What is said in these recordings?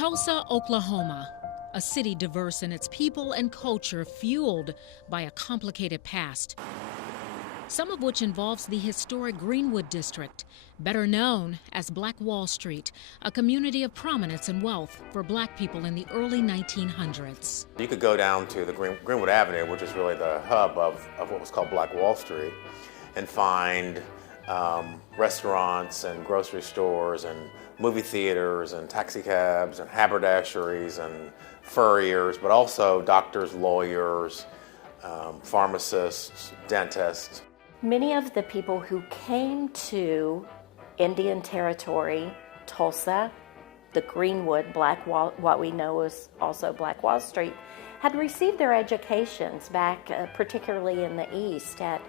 Tulsa, Oklahoma, a city diverse in its people and culture, fueled by a complicated past, some of which involves the historic Greenwood district, better known as Black Wall Street, a community of prominence and wealth for black people in the early 1900s. You could go down to the Greenwood Avenue, which is really the hub of what was called Black Wall Street, and find restaurants and grocery stores and movie theaters and taxi cabs and haberdasheries and furriers, but also doctors, lawyers, pharmacists, dentists. Many of the people who came to Indian Territory, Tulsa, the Greenwood, what we know as also Black Wall Street, had received their educations back, particularly in the East, at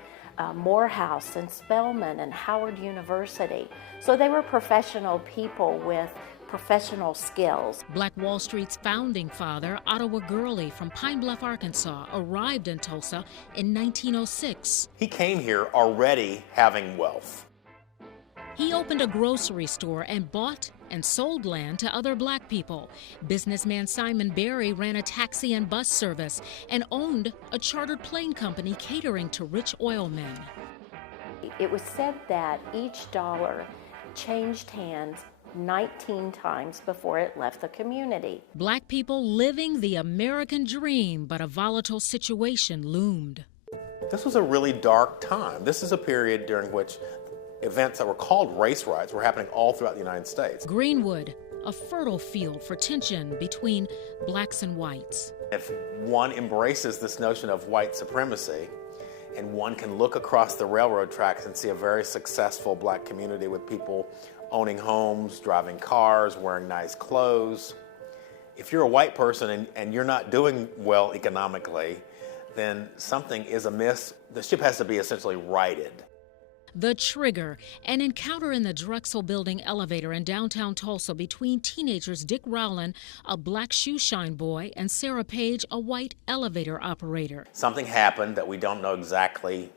Morehouse and Spelman and Howard University. So they were professional people with professional skills. Black Wall Street's founding father, Ottawa Gurley from Pine Bluff, Arkansas, arrived in Tulsa in 1906. He came here already having wealth. He opened a grocery store and bought and sold land to other black people. Businessman Simon Berry ran a taxi and bus service and owned a chartered plane company catering to rich oil men. It was said that each dollar changed hands 19 times before it left the community. Black people living the American dream, but a volatile situation loomed. This was a really dark time. This is a period during which events that were called race riots were happening all throughout the United States. Greenwood, a fertile field for tension between blacks and whites. If one embraces this notion of white supremacy, and one can look across the railroad tracks and see a very successful black community with people owning homes, driving cars, wearing nice clothes. If you're a white person and you're not doing well economically, then something is amiss. The ship has to be essentially righted. The trigger, an encounter in the Drexel Building elevator in downtown Tulsa between teenagers Dick Rowland, a black shoeshine boy, and Sara Page, a white elevator operator. Something happened that we don't know exactly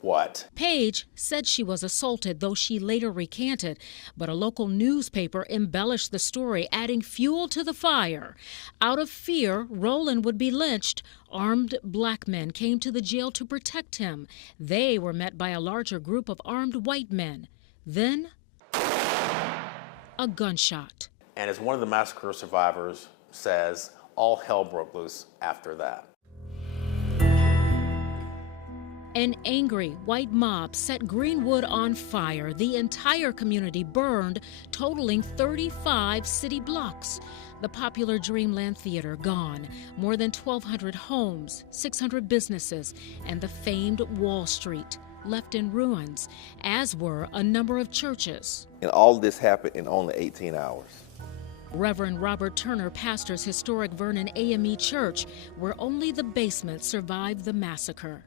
what. Page said she was assaulted, though she later recanted, but a local newspaper embellished the story, adding fuel to the fire. Out of fear Rowland would be lynched, armed black men came to the jail to protect him. They were met by a larger group of armed white men. Then, a gunshot. And as one of the massacre survivors says, all hell broke loose after that. An angry white mob set Greenwood on fire. The entire community burned, totaling 35 city blocks. The popular Dreamland Theater gone, more than 1,200 homes, 600 businesses, and the famed Wall Street left in ruins, as were a number of churches. And all this happened in only 18 hours. Reverend Robert Turner pastors historic Vernon EMMY Church, where only the basement survived the massacre.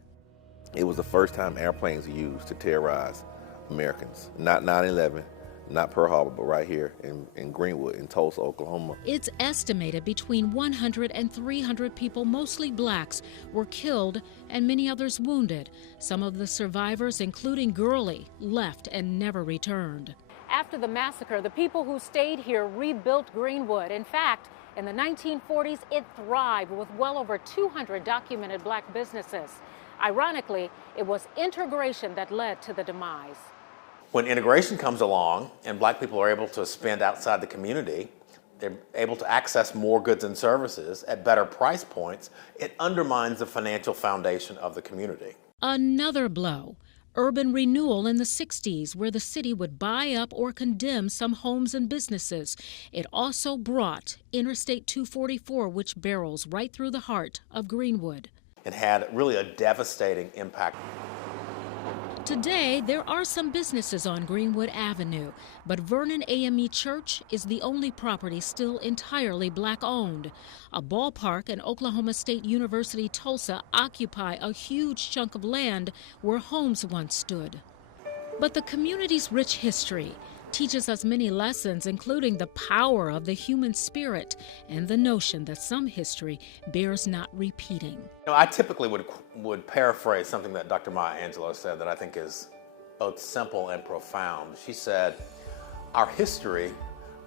It was the first time airplanes were used to terrorize Americans. Not 9/11, not Pearl Harbor, but right here in Greenwood, in Tulsa, Oklahoma. It's estimated between 100 and 300 people, mostly blacks, were killed and many others wounded. Some of the survivors, including Gurley, left and never returned. After the massacre, the people who stayed here rebuilt Greenwood. In fact, in the 1940s, it thrived with well over 200 documented black businesses. Ironically, it was integration that led to the demise. When integration comes along and black people are able to spend outside the community, they're able to access more goods and services at better price points, it undermines the financial foundation of the community. Another blow. Urban renewal in the 60s, where the city would buy up or condemn some homes and businesses. It also brought Interstate 244, which barrels right through the heart of Greenwood. It had really a devastating impact. Today, there are some businesses on Greenwood Avenue, but Vernon EMMY Church is the only property still entirely black-owned. A ballpark and Oklahoma State University Tulsa occupy a huge chunk of land where homes once stood. But the community's rich history teaches us many lessons, including the power of the human spirit and the notion that some history bears not repeating. I typically would paraphrase something that Dr. Maya Angelou said that I think is both simple and profound. She said, our history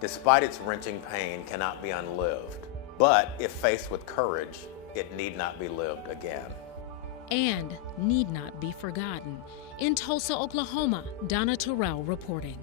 despite its wrenching pain, cannot be unlived. But if faced with courage, it need not be lived again. And need not be forgotten. In Tulsa, Oklahoma, Donna Terrell reporting.